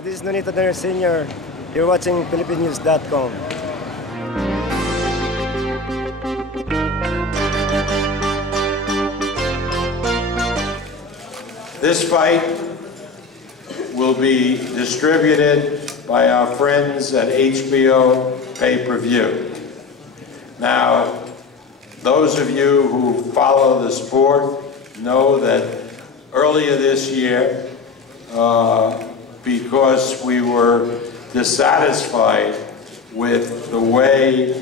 This is Nonito Denner Sr. You're watching PhilippineNews.com. This fight will be distributed by our friends at HBO Pay-Per-View. Now, those of you who follow the sport know that earlier this year, because we were dissatisfied with the way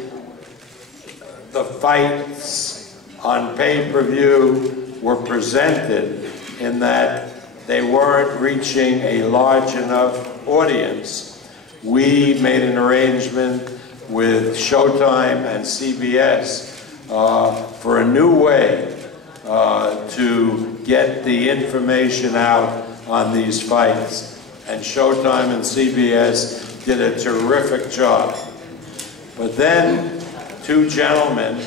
the fights on pay-per-view were presented, in that they weren't reaching a large enough audience, we made an arrangement with Showtime and CBS for a new way to get the information out on these fights. And Showtime and CBS did a terrific job. But then two gentlemen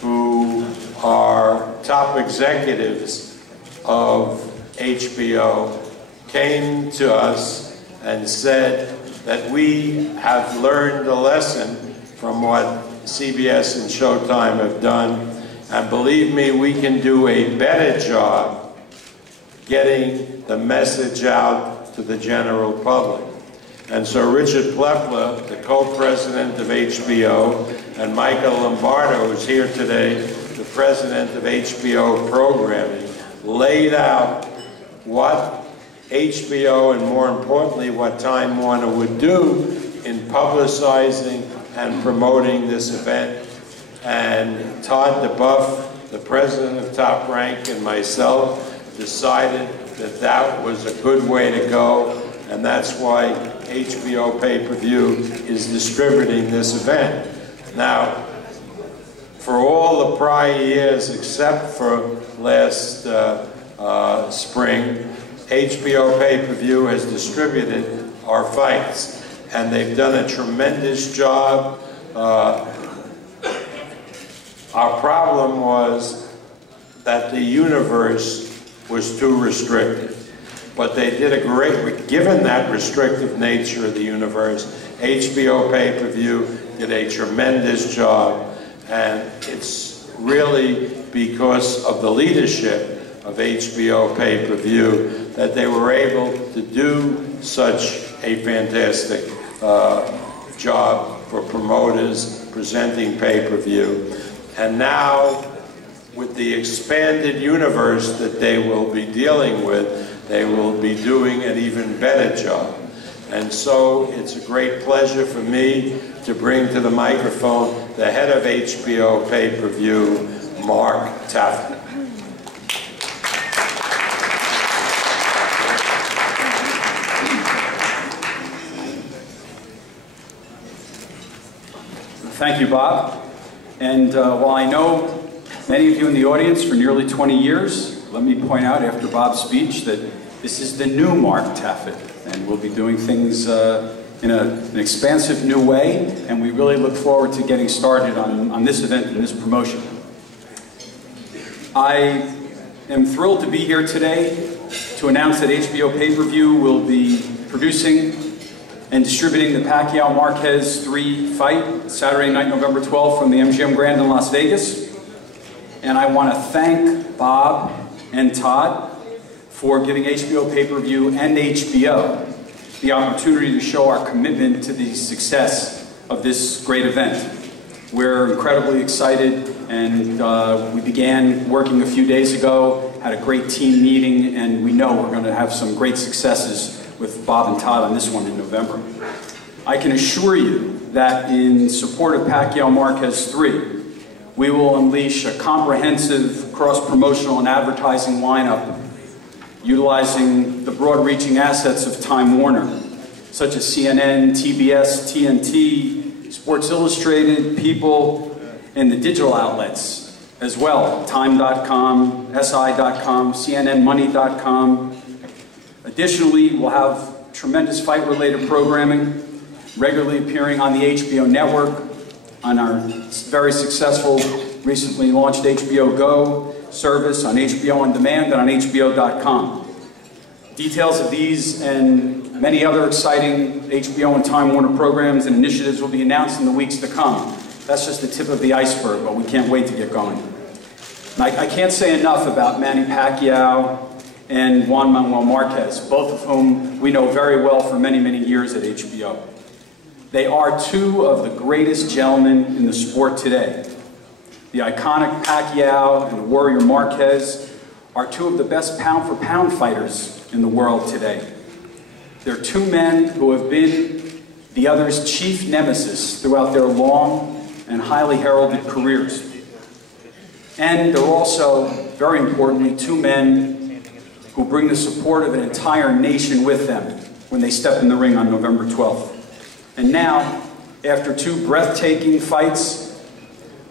who are top executives of HBO came to us and said that we have learned a lesson from what CBS and Showtime have done, and believe me, we can do a better job getting the message out to the general public. And so Richard Plepler, the co-president of HBO, and Michael Lombardo, who's here today, the president of HBO Programming, laid out what HBO and, more importantly, what Time Warner would do in publicizing and promoting this event. And Todd DeBuff, the president of Top Rank, and myself decided that that was a good way to go, and that's why HBO Pay-Per-View is distributing this event. Now, for all the prior years, except for last spring, HBO Pay-Per-View has distributed our fights, and they've done a tremendous job. Our problem was that the universe was too restricted. But they did a great, given that restrictive nature of the universe, HBO Pay-Per-View did a tremendous job, and it's really because of the leadership of HBO Pay-Per-View that they were able to do such a fantastic job for promoters presenting pay-per-view. And now, with the expanded universe that they will be dealing with, they will be doing an even better job. And so it's a great pleasure for me to bring to the microphone the head of HBO Pay-Per-View, Mark Taffet. Thank you, Bob. And while I know many of you in the audience for nearly 20 years, let me point out after Bob's speech that this is the new Mark Taffet, and we'll be doing things in an expansive new way, and we really look forward to getting started on this event and this promotion. I am thrilled to be here today to announce that HBO Pay-Per-View will be producing and distributing the Pacquiao Marquez 3 fight Saturday night, November 12th from the MGM Grand in Las Vegas. And I want to thank Bob and Todd for giving HBO Pay-Per-View and HBO the opportunity to show our commitment to the success of this great event. We're incredibly excited, and we began working a few days ago, had a great team meeting, and we know we're going to have some great successes with Bob and Todd on this one in November. I can assure you that in support of Pacquiao Marquez 3, we will unleash a comprehensive cross-promotional and advertising lineup utilizing the broad-reaching assets of Time Warner, such as CNN, TBS, TNT, Sports Illustrated, People, and the digital outlets as well, Time.com, SI.com, CNNMoney.com. Additionally, we'll have tremendous fight-related programming regularly appearing on the HBO network, on our very successful, recently launched HBO Go service, on HBO On Demand, and on HBO.com. Details of these and Many other exciting HBO and Time Warner programs and initiatives will be announced in the weeks to come. That's just the tip of the iceberg, but we can't wait to get going. And I can't say enough about Manny Pacquiao and Juan Manuel Marquez, both of whom we know very well for many, many years at HBO. They are two of the greatest gentlemen in the sport today. The iconic Pacquiao and the warrior Marquez are two of the best pound-for-pound fighters in the world today. They're two men who have been the other's chief nemesis throughout their long and highly heralded careers. And they're also, very importantly, two men who bring the support of an entire nation with them when they step in the ring on November 12th. And now, after two breathtaking fights,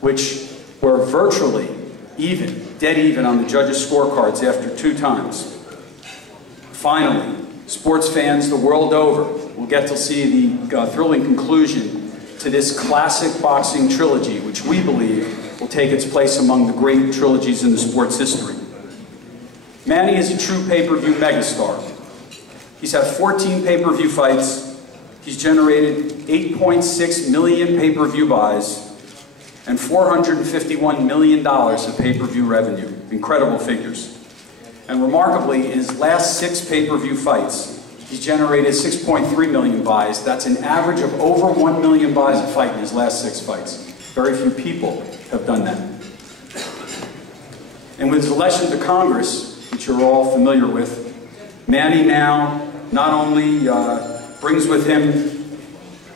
which were virtually even, dead even on the judges' scorecards after 2 times, finally, sports fans the world over will get to see the thrilling conclusion to this classic boxing trilogy, which we believe will take its place among the great trilogies in the sport's history. Manny is a true pay-per-view megastar. He's had 14 pay-per-view fights. He's generated 8.6 million pay-per-view buys and $451 million of pay-per-view revenue. Incredible figures. And remarkably, in his last 6 pay-per-view fights, he's generated 6.3 million buys. That's an average of over 1 million buys a fight in his last 6 fights. Very few people have done that. And with his election to Congress, which you're all familiar with, Manny now not only brings with him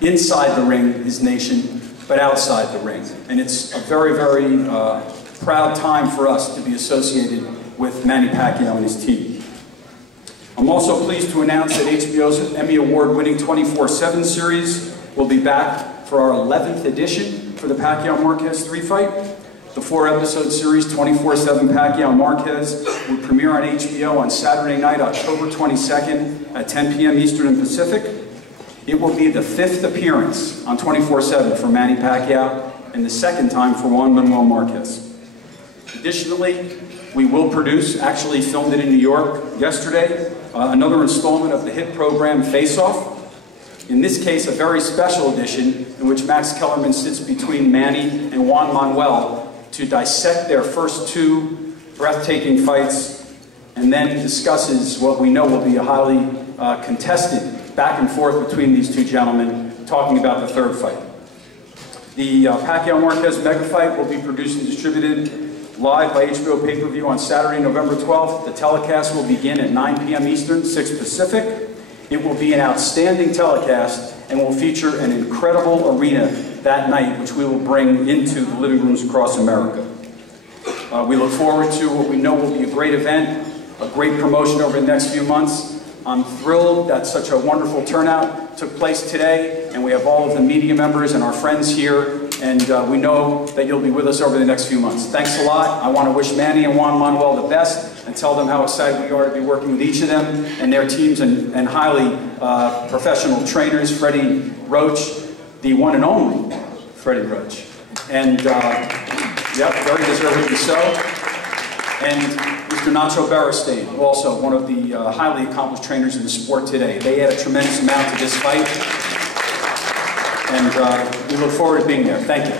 inside the ring his nation, but outside the ring. And it's a very, very proud time for us to be associated with Manny Pacquiao and his team. I'm also pleased to announce that HBO's Emmy Award-winning 24/7 series will be back for our 11th edition for the Pacquiao Marquez 3 fight. The 4-episode series, 24/7 Pacquiao Marquez, will premiere on HBO on Saturday night, October 22nd at 10 p.m. Eastern and Pacific. It will be the 5th appearance on 24/7 for Manny Pacquiao and the 2nd time for Juan Manuel Marquez. Additionally, we will produce, actually filmed it in New York yesterday, another installment of the hit program Face Off. In this case, a very special edition in which Max Kellerman sits between Manny and Juan Manuel to dissect their first 2 breathtaking fights, and then discusses what we know will be a highly contested back and forth between these 2 gentlemen, talking about the 3rd fight. The Pacquiao Marquez mega fight will be produced and distributed live by HBO pay-per-view on Saturday, November 12th. The telecast will begin at 9 p.m. Eastern, 6 Pacific. It will be an outstanding telecast and will feature an incredible arena that night, which we will bring into the living rooms across America. We look forward to what we know will be a great event, a great promotion over the next few months. I'm thrilled that such a wonderful turnout took place today, and we have all of the media members and our friends here, and we know that you'll be with us over the next few months. Thanks a lot. I want to wish Manny and Juan Manuel the best and tell them how excited we are to be working with each of them and their teams and highly professional trainers, Freddie Roach, the one and only Freddie Roach. And, yep, very deservedly so. And Mr. Nacho Barristain, also one of the highly accomplished trainers in the sport today. They add a tremendous amount to this fight, and we look forward to being there. Thank you.